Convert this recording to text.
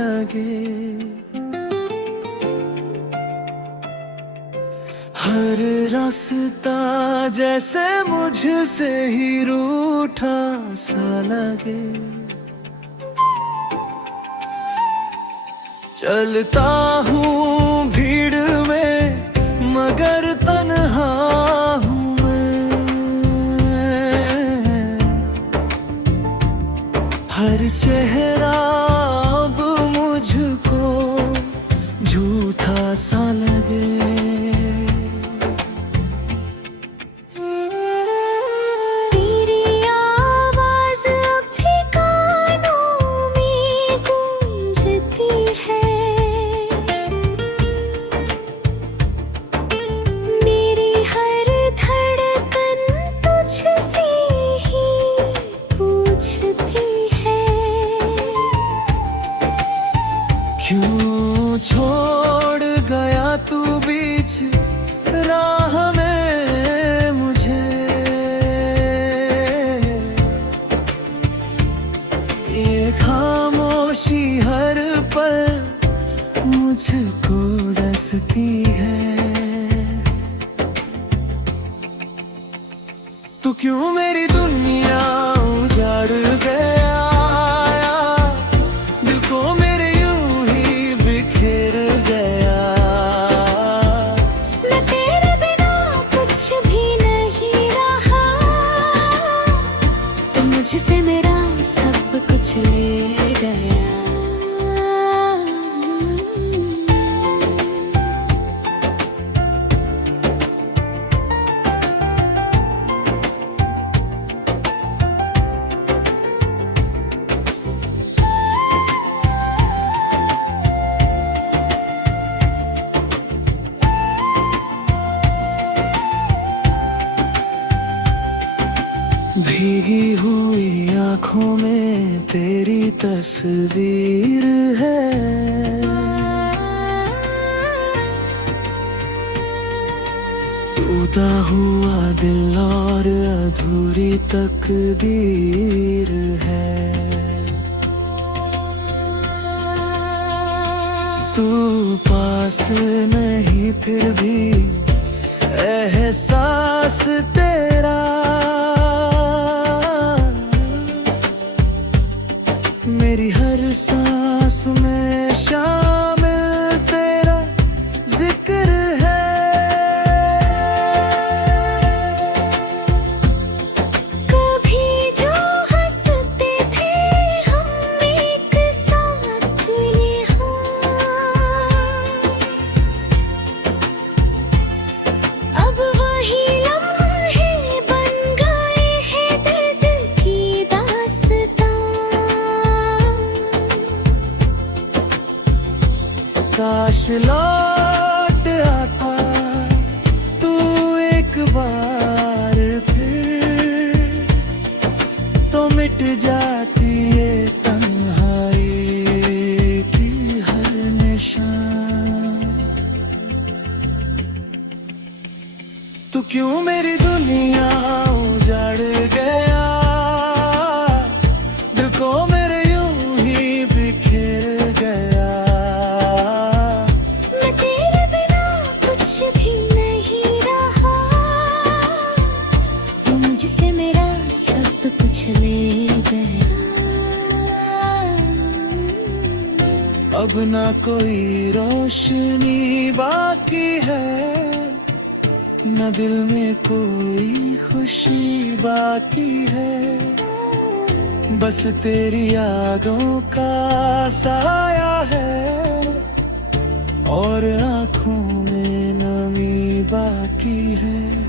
लगे। हर रास्ता जैसे मुझसे ही रूठा सा लगे। चलता हूँ भीड़ में मगर तन्हा हूँ मैं। हर चेहरा अब मुझको झूठा सा लगे। क्यों छोड़ गया तू बीच राह में मुझे। ये खामोशी हर पल मुझको डसती है। तू क्यों मेरी दुनिया उजाड़ गया। मुझसे मेरा सब कुछ ले गया। भीगी हुई आँखों में तेरी तस्वीर है। टूटा हुआ दिल और अधूरी तकदीर है। तू पास नहीं फिर भी एहसास तेरा। मेरी हर सांस में शामिल तेरा जिक्र है। कभी जो हंसते थे हम एक साथ यहाँ, अब वही लम्हे बन गए हैं दर्द की दास्तां। काश लौट आता तू एक बार फिर, तो मिट जाती ये तन्हाई की हर निशान। तू क्यों मेरी दुनिया उजाड़ गया। दिल को मेरे यूं ही बिखेर गया। मुझसे मेरा सब कुछ ले गया। अब ना कोई रोशनी बाकी है, न दिल में कोई खुशी बाकी है। बस तेरी यादों का साया है और आँखों में नमी बाकी है।